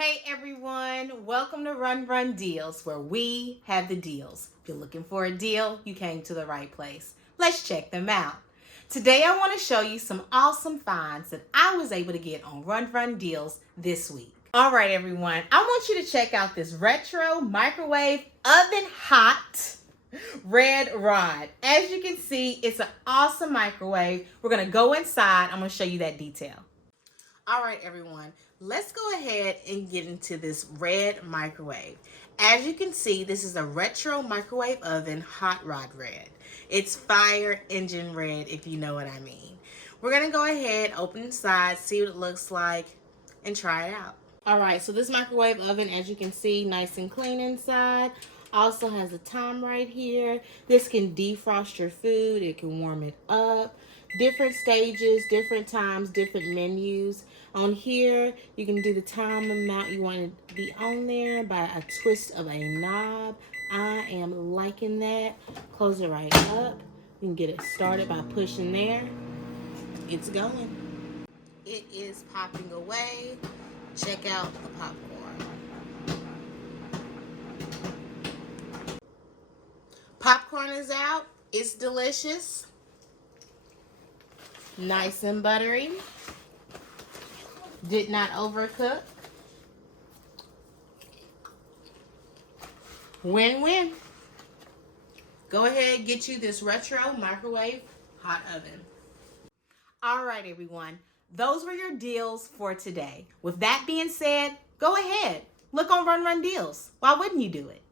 Hey everyone, welcome to Run Deals, where we have the deals. If you're looking for a deal, you came to the right place. Let's check them out. Today I want to show you some awesome finds that I was able to get on Run Deals this week. All right everyone, I want you to check out this retro microwave oven hot red rod. As you can see, it's an awesome microwave. We're going to go inside. I'm going to show you that detail. All right, everyone, let's go ahead and get into this red microwave. As you can see, this is a retro microwave oven hot rod red. It's fire engine red, if you know what I mean. We're gonna go ahead, open inside, see what it looks like, and try it out. All right, so this microwave oven, as you can see, nice and clean inside. Also has a time right here. This can defrost your food. It can warm it up. Different stages, different times, different menus. On here, you can do the time amount you want it to be on there by a twist of a knob. I am liking that. Close it right up. You can get it started by pushing there. It's going. It is popping away. Check out the popcorn. Popcorn is out. It's delicious. Nice and buttery. Did not overcook. Win-win. Go ahead, get you this retro microwave hot oven. All right, everyone. Those were your deals for today. With that being said, go ahead. Look on Run Deals. Why wouldn't you do it?